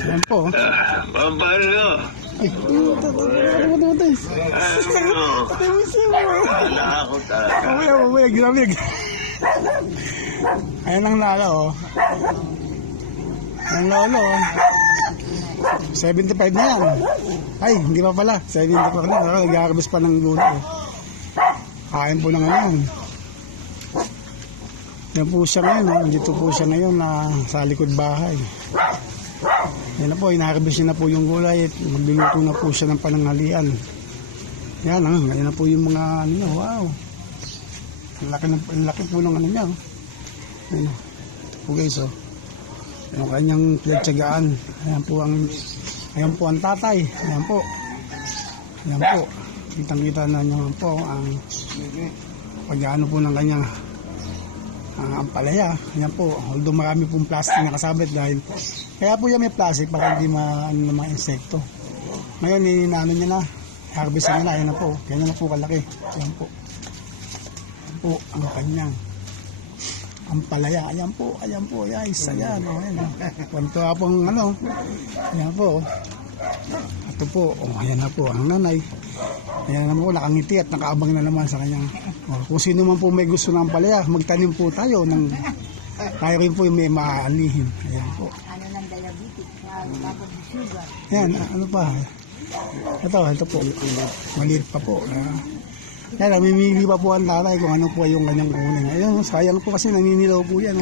Ayan po. Paano? Ay, matay. Patay mo siya mo. Nakakot talaga. Mamaya, grabe. Ayan ang lala, oh. Ang lolo, oh. 75 na yan. Ay, hindi pa pala. 75 na. Nag-harvest pa ng gulay, oh. Kain po ng ano. Yan po siya ngayon, oh. Dito po siya ngayon na sa likod bahay. Yan na po, inaharvest na po yung gulay at magluluto na po siya ng pananghalian. Yan, yan na po yung mga ano niya, wow. Ang laki po ng ano niya, oh. Yan po guys, oh. Yung kanyang pinagtsagaan. Ayan po ang tatay. Ayan po. Kitang-kita na nyo po ang pag-ano po ng kanyang ampalaya. Ayan po. Although marami pong plastic na kasabit dahil kaya po yan may plastic para hindi maano ng mga insekto. Ngayon, inaano niya na. Harvest niya na. Ayan na po. Kanya na po kalaki. Ayan po. Ayan po ang kanyang ampalaya. Ayan po. Guys. Ayan. Punto po ang ano. Ayan po. Ito po. Ayan na po. Ang nanay. Ayan na po. Nakangiti at nakaabang na naman sa kanyang. Kung sino man po may gusto ng ampalaya, magtanim po tayo. Tayo rin po yung may maaanihin. Ayan po. Ano ng diabetes? Tapos sugar. Ayan. Ano pa? Ito po. Maliit pa po. Kaya namimili pa po ang tatay kung ano po yung kanyang kunin. Ayun, sayang po kasi naninilaw po yan.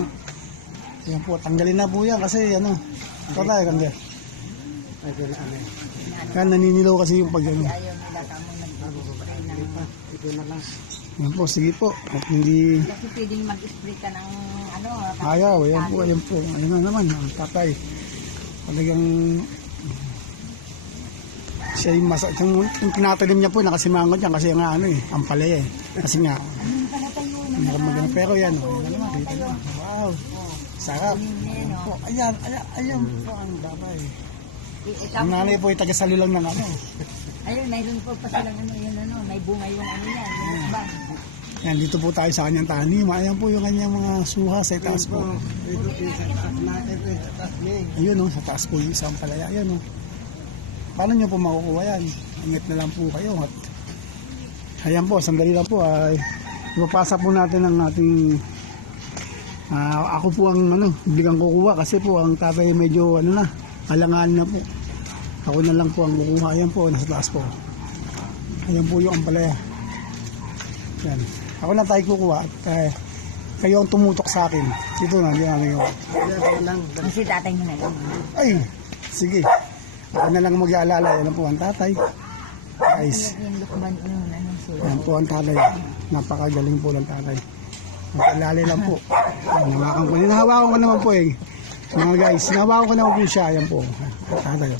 Ayan po, tanggalin na po yan kasi ano. Ito tayo, tanggal. Kaya naninilaw kasi yung pag ano. Ayaw nila kamong nag-spray ng... Ito na lang. Ayan po, sige po. At hindi... Kasi pwedeng mag-spray ka ng ano... Ayaw, ayan po. Ayun na naman, ang tatay. Talagang... Siya yung yung tinatalim niya po, nakasimangot niya kasi nga ano ang palaya eh. Kasi nga, maganda. Pero yan, wow, sarap. Po, ayan po ang babay. Ang nanay po ay taga-salo lang ng ano. Ayun, mayroon po pa silang ano yun ano, may bunga yung ano yan. Yan, dito po tayo sa kanyang tanim. Ayan po yung kanyang mga suha sa taas po. Ayun sa taas po yung isang palaya. Ayun paano nyo po makukuha yan? Ingat na lang po kayo. At ayan po, sandali lang po. Ipapasa po natin ang ating ako po ang bigang kukuha kasi po ang tatay medyo alangan na po. Ako na lang po ang kukuha. Ayan po, nasa taas po. Ayan po yung ampalaya. Yan. Ako na tayo kukuha at kayo ang tumutok sa akin. Dito na, yung Kasi tatay mo na lang. ay, sige. Ako na lang mag-aalala. Yan po ang tatay. Guys. Yung lukban yun, ano, sugar. Yan po ang tatay. Napakagaling po ng tatay. Magkalala lang po. Nahawakan ko. Hinahawakan ko naman po eh. Mga guys, hinahawakan ko naman po siya. Yan po. Tatay.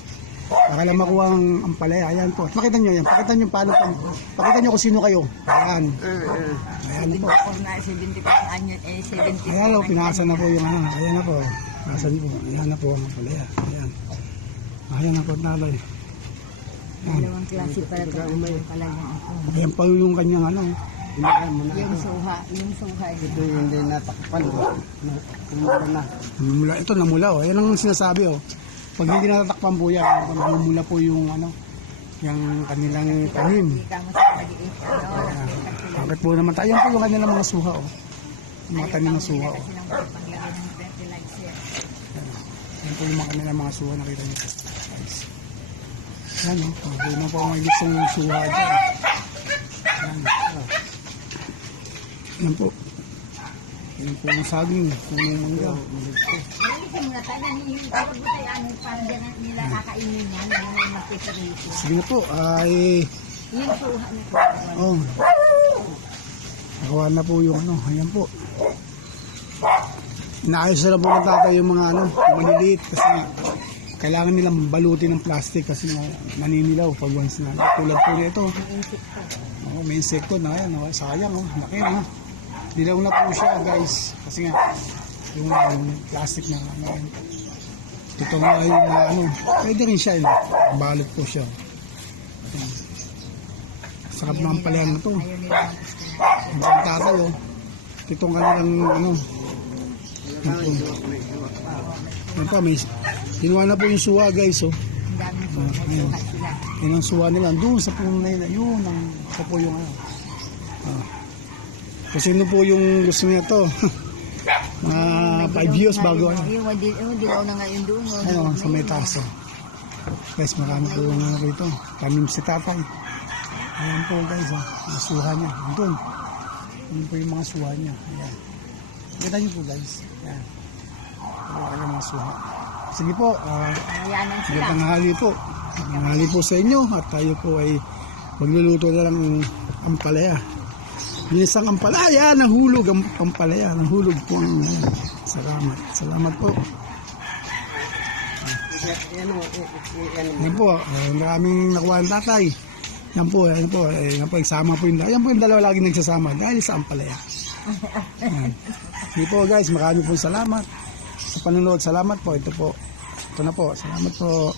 Baka lang makuha ang ampalaya. Ayan po. Pakita nyo yan. Pakita nyo paano. Pakita nyo kung sino kayo. Ayan. Ayan po. Kung na 75 anyan, 70. Ayan po. Pinasa na po yung Ayan na po. Pinasa niyo po. Ayan na po ang ampalaya. Ayan. Ayan na po tatay. Dalawang klase para ito pala yung Ayan pa yung kanyang yung suha. Ito yung hindi natakpan. Namula. Ito namula oh. Ayan ang sinasabi oh. Pag hindi natatakpan po yan, namula po yung yung kanilang tanim. Hindi ka mo sa maliit. Bakit po naman tayo? Ayan po yung kanilang mga suha oh. Yung mga tanim ng suha oh. Kasi nang paglagay ng fertilizer. Ayan po yung mga kanilang mga suha. Nakita niyo po. Guys. Ayan oh. Hindi na po may gustong suha dyan. Ayan. Ayan po. Ayan po yung saging. Punong mangga. Nalisin mo na tayo. Kapag mo tayo ano, parang dyan nila kakainin yan. Yung mag-preparation. Sige na po. Ay... Yung suha nito. Oh. Nakuha na po yung ayan po. Inaayos na lang po ng tatay yung mga maliliit kasi kailangan nilang balutin ng plastic kasi naninilaw pag once na. Tulad po nito. May insekto na yan. Sayang laki Dilaw na po siya guys. Kasi nga yung plastic na ito nga yung pwede rin siya balot po siya. Sarap na ang palayan na ito. Ang tatay itong kanilang Yan pa, may kinuha na po yung suha guys. Oh. Ang daming sukat sila. Yan ang suha nila. Doon sa puno na yun. Yun ang ito po yung ano. Kung sino po yung gusto niya to. Mga 5 years bago. Yung dilaw na ngayon doon. Ano, sa may taso. Guys, marami po yung ano rito. Tanim si tatay. Ayan po guys, mga suha niya. Doon. Ayan po yung mga suha niya. Ayan. Kita niyo po guys. Ayan. Ayan ang mga suha. Sige po, Mayanan sila. magandang tanghali po. Magandang tanghali po sa inyo. At tayo po ay magluluto na lang ng ampalaya. Binisang ampalaya, nahulog ang ampalaya. Nahulog po ang salamat. Salamat po. Yan po, maraming nakuha ng tatay. Yan po, isama po yung, yan po yung dalawa lagi nagsasama dahil sa ampalaya. Yan. Sige po guys, marami po salamat sa panonood. Salamat po, ito po. Ito na po, salamat po.